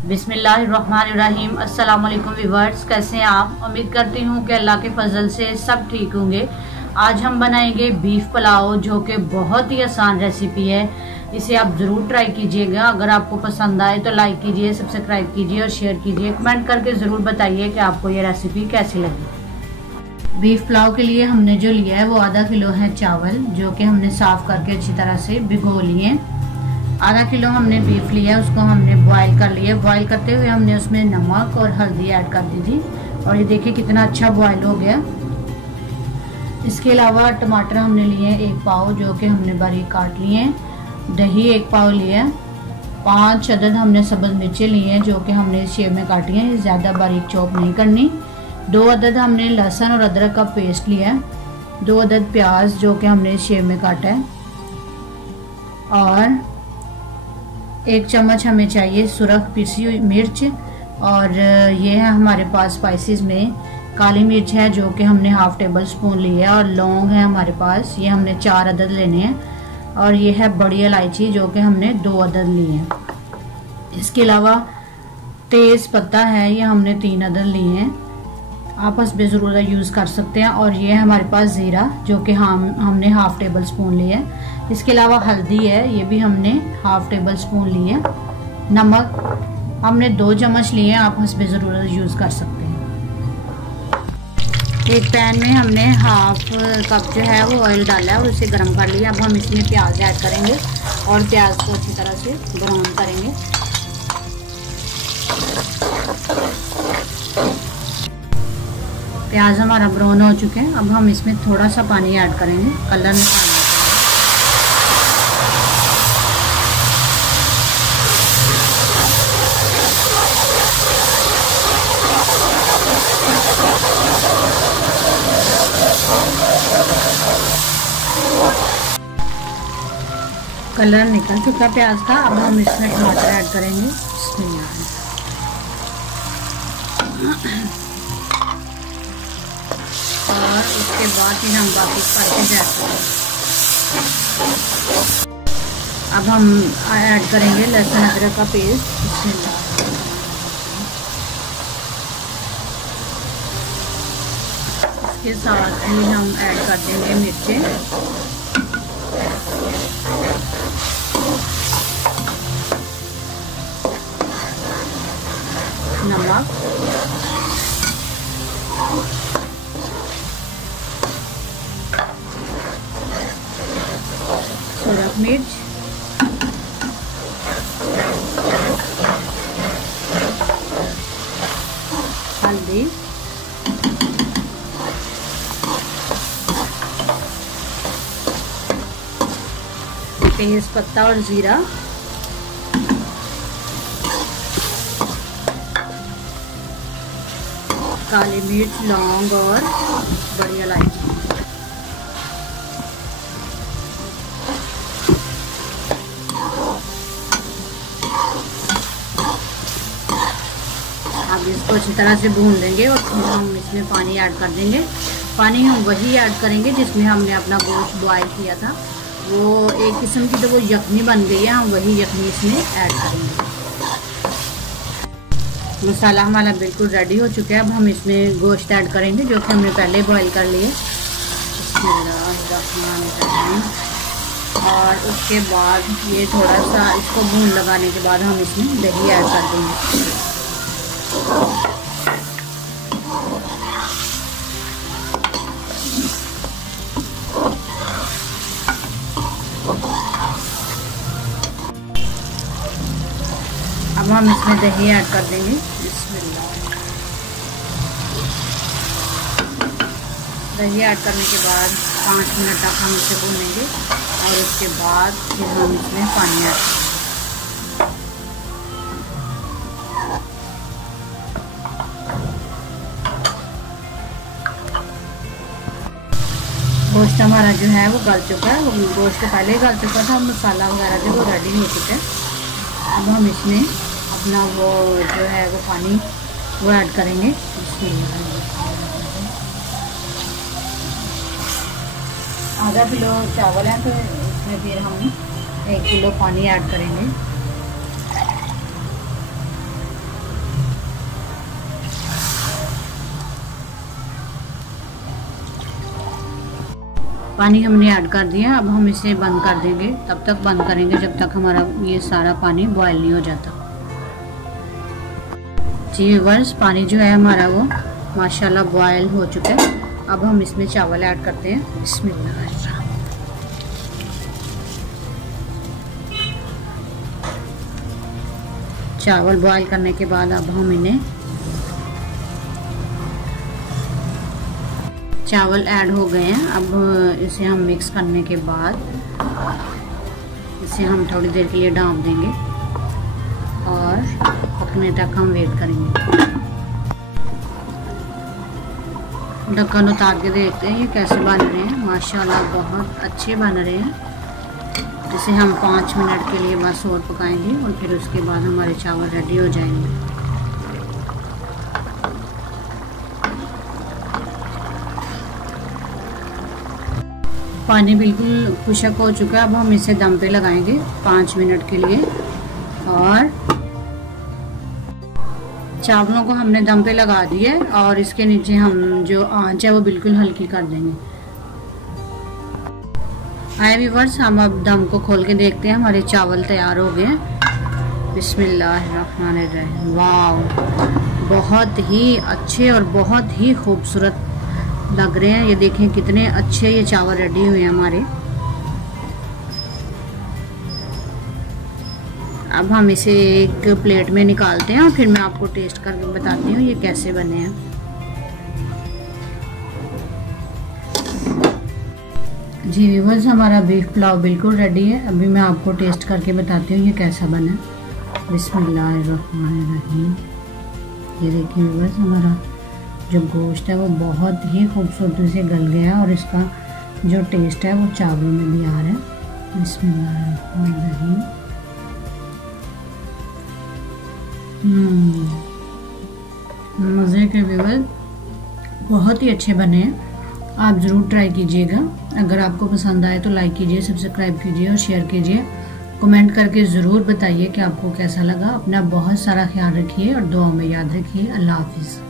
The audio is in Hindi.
बिस्मिल्लाहिर्रहमानिर्रहीम। अस्सलाम वालेकुम व्यूअर्स, कैसे हैं आप? उम्मीद करती हूँ कि अल्लाह के फजल से सब ठीक होंगे। आज हम बनाएंगे बीफ पुलाव, जो कि बहुत ही आसान रेसिपी है। इसे आप ज़रूर ट्राई कीजिएगा। अगर आपको पसंद आए तो लाइक कीजिए, सब्सक्राइब कीजिए और शेयर कीजिए। कमेंट करके ज़रूर बताइए कि आपको ये रेसिपी कैसी लगी। बीफ पुलाव के लिए हमने जो लिया है वो आधा किलो है चावल, जो कि हमने साफ़ करके अच्छी तरह से भिगो लिए। आधा किलो हमने बीफ लिया, उसको हमने बॉईल कर लिया। बॉईल करते हुए हमने उसमें नमक और हल्दी ऐड कर दी थी और ये देखिए कितना अच्छा बॉईल हो गया। इसके अलावा टमाटर हमने लिए 1 पाव, जो कि हमने बारीक काट लिए हैं। दही 1 पाव लिया। 5 अदद हमने सब्ज़ मिर्चें लिए हैं, जो कि हमने इस शेप में काटी हैं, ज़्यादा बारीक चॉप नहीं करनी। 2 अदद हमने लहसुन और अदरक का पेस्ट लिया है। 2 अदद प्याज, जो कि हमने इस शेप में काटा है। और 1 चम्मच हमें चाहिए सुरख पिसी हुई मिर्च। और ये है हमारे पास स्पाइसेस में काली मिर्च है, जो कि हमने हाफ टेबल स्पून ली है। और लौंग है हमारे पास, ये हमने 4 अदद लेने हैं। और ये है बड़ी इलायची, जो कि हमने 2 अदद ली है। इसके अलावा तेज़ पत्ता है, ये हमने 3 अदद लिए हैं। आपस में ज़रूर यूज़ कर सकते हैं। और ये है हमारे पास ज़ीरा, जो कि हमने हाफ टेबल स्पून लिया है। इसके अलावा हल्दी है, ये भी हमने हाफ टेबल स्पून ली है। नमक हमने 2 चम्मच लिए हैं, आप उसमें ज़रूर यूज़ कर सकते हैं। एक पैन में हमने हाफ कप जो है वो ऑयल डाला है और उसे गर्म कर लिया। अब हम इसमें प्याज ऐड करेंगे और प्याज को अच्छी तरह से ब्राउन करेंगे। प्याज हमारा ब्राउन हो चुके हैं। अब हम इसमें थोड़ा सा पानी ऐड करेंगे कलर निकालने। कलर निकल चुका प्याज का। अब हम इसमें टमाटर ऐड करेंगे। और उसके बाद ही हम बाकी स्पाइसेस ऐड करेंगे। अब हम ऐड करेंगे लहसुन अदरक का पेस्ट। इसके साथ ही हम ऐड कर देंगे मिर्चें, नमक, सुरख मिर्च, हल्दी, तेज पत्ता और जीरा, काली मिर्च, लौंग और बड़ी इलायची। अब इसको अच्छी तरह से भून लेंगे और हम इसमें पानी ऐड कर देंगे। पानी हम वही ऐड करेंगे जिसमें हमने अपना गोश्त बॉयल किया था। वो एक किस्म की तो वो यखनी बन गई है, हम वही यखनी इसमें ऐड करेंगे। मसाला हमारा बिल्कुल रेडी हो चुका है। अब हम इसमें गोश्त ऐड करेंगे, जो कि हमने पहले बॉईल कर लिए। और उसके बाद ये थोड़ा सा इसको भून लगाने के बाद हम इसमें दही ऐड कर देंगे। अब हम इसमें दही ऐड कर देंगे। दही ऐड करने के बाद 5 मिनट तक हम इसे भूनेंगे और उसके बाद फिर हम इसमें पानी ऐड करेंगे। गोश्त हमारा जो है वो गल चुका है। वो गोश्त पहले गल चुका था, मसाला वगैरह जो वो रेडी हो चुका है। अब हम इसमें अपना वो जो है वो पानी वो ऐड करेंगे। आधा किलो चावल है तो इसमें फिर हम 1 किलो पानी ऐड करेंगे। पानी हमने ऐड कर दिया। अब हम इसे बंद कर देंगे, तब तक बंद करेंगे जब तक हमारा ये सारा पानी बॉयल नहीं हो जाता। जी व्यूअर्स, पानी जो है हमारा वो माशाल्लाह बॉयल हो चुका है। अब हम इसमें चावल ऐड करते हैं। बिस्मिल्लाह। चावल बॉयल करने के बाद अब हम इन्हें चावल ऐड हो गए हैं। अब इसे हम मिक्स करने के बाद इसे हम थोड़ी देर के लिए ढाँप देंगे और पकने तक हम वेट करेंगे। ढक्कन उतार के देखते हैं ये कैसे बन रहे हैं। माशाल्लाह बहुत अच्छे बन रहे हैं। इसे हम 5 मिनट के लिए बस और पकाएंगे और फिर उसके बाद हमारे चावल रेडी हो जाएंगे। पानी बिल्कुल खुशक हो चुका है। अब हम इसे दम पे लगाएंगे 5 मिनट के लिए और चावलों को हमने दम पे लगा दिया है और इसके नीचे हम जो आंच है वो बिल्कुल हल्की कर देंगे। आए व्यूअर्स, हम अब दम को खोल के देखते हैं। हमारे चावल तैयार हो गए हैं। बिस्मिल्लाहिर्रहमानिर्रहीम। वाव, बहुत ही अच्छे और बहुत ही खूबसूरत लग रहे हैं। ये देखें कितने अच्छे ये चावल रेडी हुए हैं हमारे। अब हम इसे एक प्लेट में निकालते हैं और फिर मैं आपको टेस्ट करके बताती हूँ ये कैसे बने हैं। जी व्यूअर्स, हमारा बीफ पुलाव बिल्कुल रेडी है। अभी मैं आपको टेस्ट करके बताती हूँ ये कैसा बना। बिस्मिल्लाहिर्रहमानिर्रहीम। ये देखिए व्यूअर्स, हमारा जो गोश्त है वो बहुत ही खूबसूरती से गल गया और इसका जो टेस्ट है वो चावलों में भी आ रहा है। बिस्मिल्लाहिर्रहमानिर्रहीम। मज़े के व्यूअर्स, बहुत ही अच्छे बने हैं। आप ज़रूर ट्राई कीजिएगा। अगर आपको पसंद आए तो लाइक कीजिए, सब्सक्राइब कीजिए और शेयर कीजिए। कमेंट करके ज़रूर बताइए कि आपको कैसा लगा। अपना बहुत सारा ख्याल रखिए और दुआ में याद रखिए। अल्लाह हाफिज़।